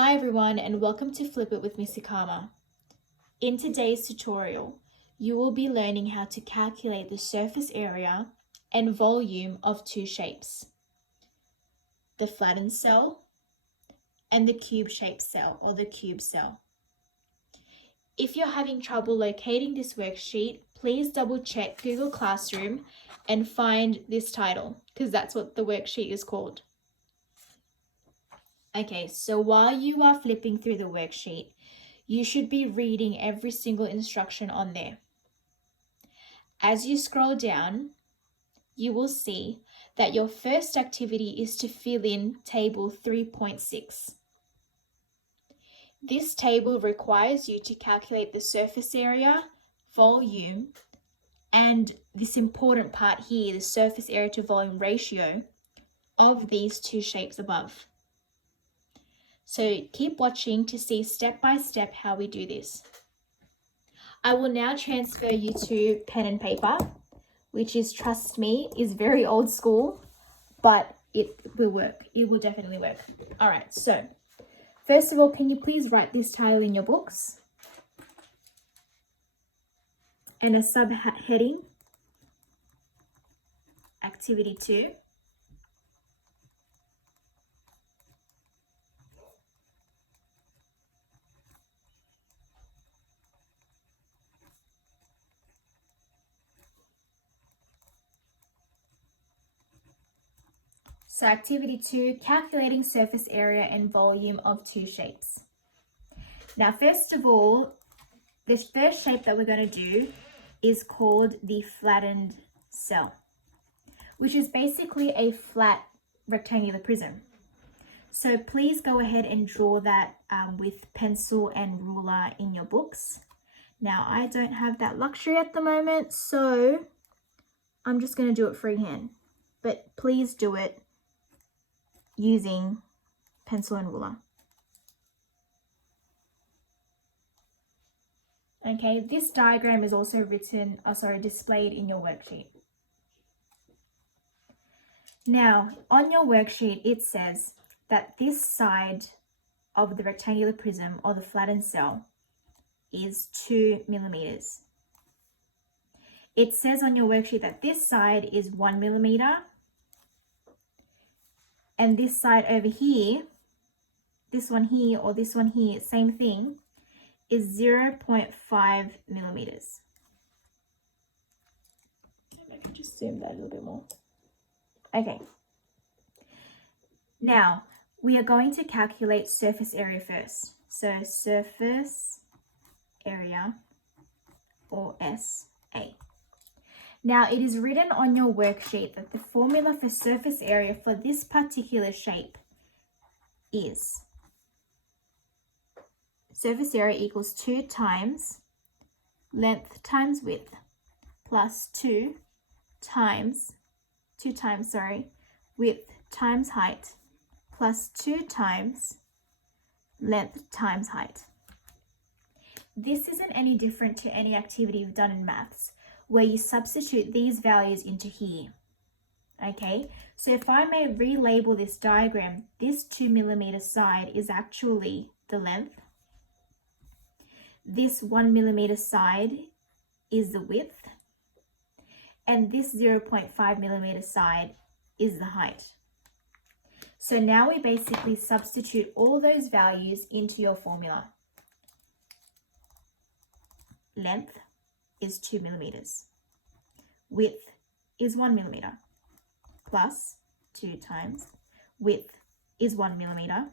Hi everyone and welcome to Flip It with Missy Karma. In today's tutorial, you will be learning how to calculate the surface area and volume of two shapes, the flattened cell and the cube-shaped cell or the cube cell. If you're having trouble locating this worksheet, please double check Google Classroom and find this title because that's what the worksheet is called. Okay, so while you are flipping through the worksheet, you should be reading every single instruction on there. As you scroll down, you will see that your first activity is to fill in table 3.6. This table requires you to calculate the surface area, volume, and this important part here, the surface area to volume ratio of these two shapes above. So keep watching to see step by step how we do this. I will now transfer you to pen and paper, which is, trust me, is very old school, but it will work. It will definitely work. All right, so first of all, can you please write this title in your books? And a subheading, Activity 2. So activity 2, calculating surface area and volume of two shapes. Now, first of all, the first shape that we're going to do is called the flattened cell, which is basically a flat rectangular prism. So please go ahead and draw that with pencil and ruler in your books. Now, I don't have that luxury at the moment, so I'm just going to do it freehand. But please do it using pencil and ruler. Okay, this diagram is also displayed in your worksheet. Now, on your worksheet, it says that this side of the rectangular prism or the flattened cell is 2 millimeters. It says on your worksheet that this side is 1 millimeter, and this side over here, this one here or this one here, same thing, is 0.5 millimeters. Maybe just zoom that a little bit more. Okay. Now, we are going to calculate surface area first. So surface area, or SA. Now, it is written on your worksheet that the formula for surface area for this particular shape is surface area equals 2 times length times width plus 2 times width times height plus 2 times length times height. This isn't any different to any activity you've done in maths where you substitute these values into here. Okay, so if I may relabel this diagram, this 2 millimeter side is actually the length. This 1 millimeter side is the width. And this 0.5 millimeter side is the height. So now we basically substitute all those values into your formula. Length is 2 millimeters. Width is 1 millimeter. Plus 2 times width is 1 millimeter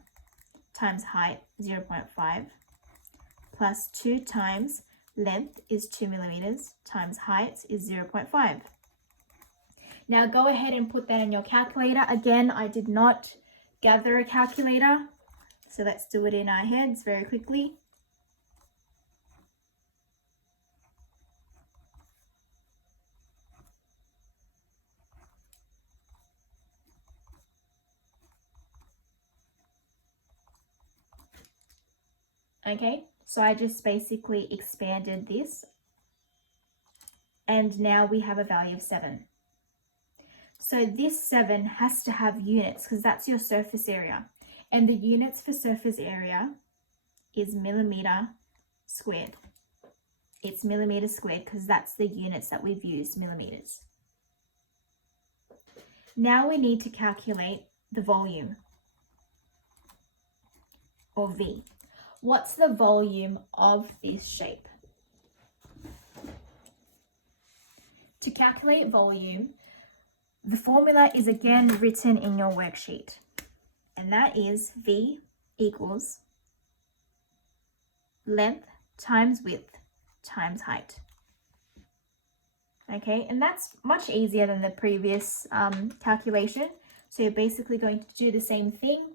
times height 0.5 plus 2 times length is 2 millimeters times height is 0.5. Now go ahead and put that in your calculator. Again, I did not gather a calculator, so let's do it in our heads very quickly. Okay, so I just basically expanded this, and now we have a value of 7. So this 7 has to have units because that's your surface area. And the units for surface area is millimeter squared. It's millimeters squared because that's the units that we've used, millimeters. Now we need to calculate the volume, or V. What's the volume of this shape? To calculate volume, the formula is again written in your worksheet, and that is V equals length times width times height. Okay, and that's much easier than the previous calculation. So you're basically going to do the same thing,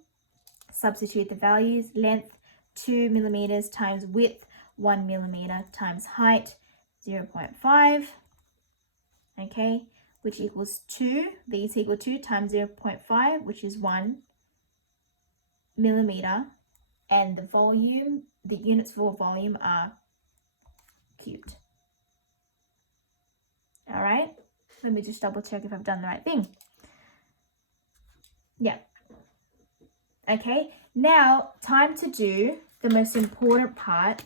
substitute the values, length 2 millimeters times width 1 millimeter times height 0.5, okay, which equals 2, V is equal to times 0.5, which is 1 millimeter, and the volume, the units for volume are cubed. All right, let me just double check if I've done the right thing. Yeah. Okay, now time to do the most important part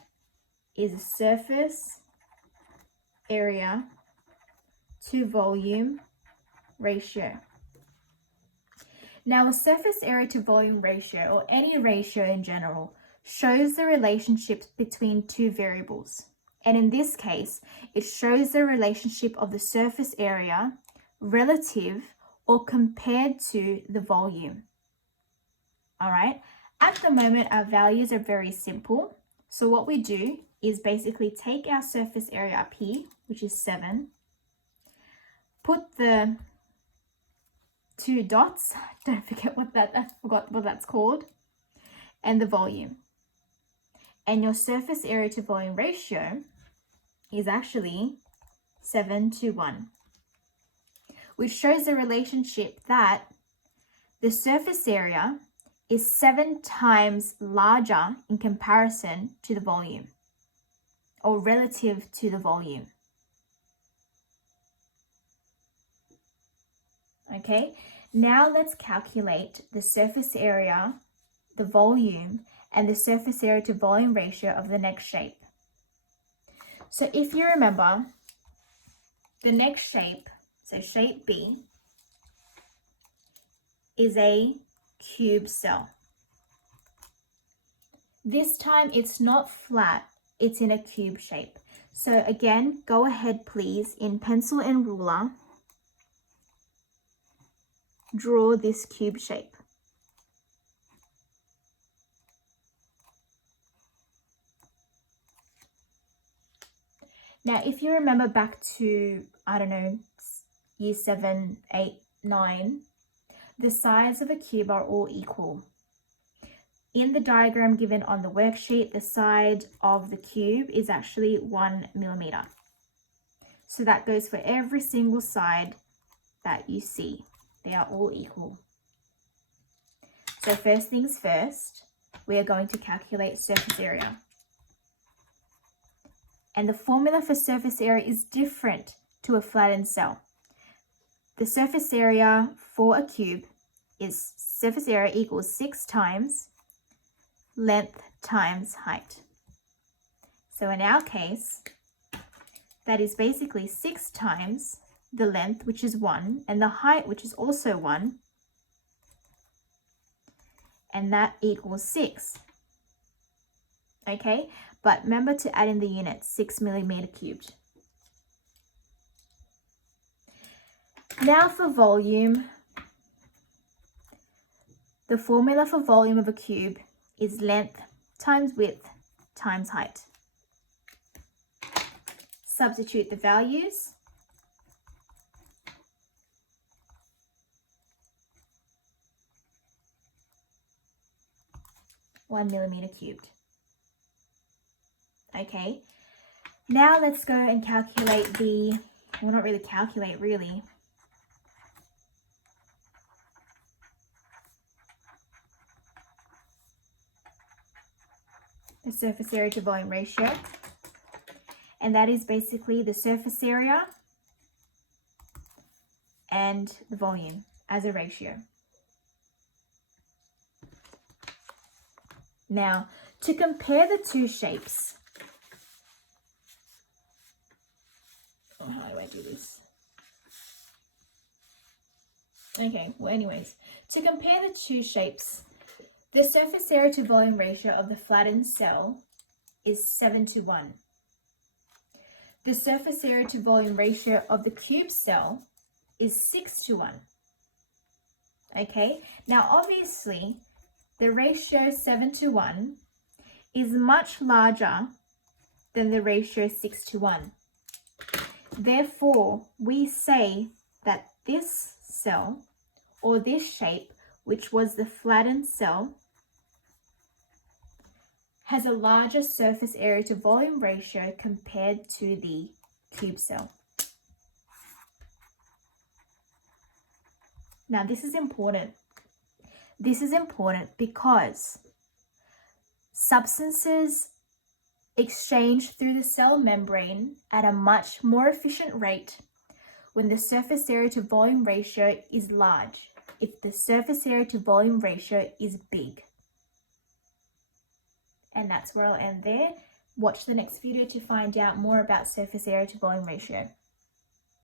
is a surface area to volume ratio. Now a surface area to volume ratio, or any ratio in general, shows the relationship between two variables. And in this case, it shows the relationship of the surface area relative or compared to the volume. All right, at the moment, our values are very simple. So what we do is basically take our surface area up here, which is 7, put the 2 dots, don't forget I forgot what that's called, and the volume. And your surface area to volume ratio is actually 7:1, which shows the relationship that the surface area is 7 times larger in comparison to the volume, or relative to the volume. Okay, now let's calculate the surface area, the volume, and the surface area to volume ratio of the next shape. So if you remember, the next shape, so shape B, is a cube cell. This time it's not flat, it's in a cube shape. So again, go ahead please, in pencil and ruler, draw this cube shape. Now, if you remember back to, I don't know, year 7, 8, 9, the sides of a cube are all equal. In the diagram given on the worksheet, the side of the cube is actually 1 millimeter. So that goes for every single side that you see. They are all equal. So first things first, we are going to calculate surface area. And the formula for surface area is different to a flattened cell. The surface area for a cube is surface area equals 6 times length times height. So in our case, that is basically 6 times the length, which is 1, and the height, which is also 1, and that equals 6. Okay, but remember to add in the units, 6 millimeter cubed. Now for volume, the formula for volume of a cube is length times width times height. Substitute the values. One millimeter cubed. Okay, now let's go and calculate the, well, not really calculate really. The surface area to volume ratio, and that is basically the surface area and the volume as a ratio. Now, to compare the two shapes, how do I do this? Okay, well anyways, to compare the two shapes, the surface area to volume ratio of the flattened cell is 7:1. The surface area to volume ratio of the cube cell is 6:1. Okay, now obviously the ratio 7:1 is much larger than the ratio 6:1. Therefore, we say that this cell, or this shape, which was the flattened cell, has a larger surface area to volume ratio compared to the cube cell. Now, this is important. This is important because substances exchange through the cell membrane at a much more efficient rate when the surface area to volume ratio is large, if the surface area to volume ratio is big. And that's where I'll end there. Watch the next video to find out more about surface area to volume ratio.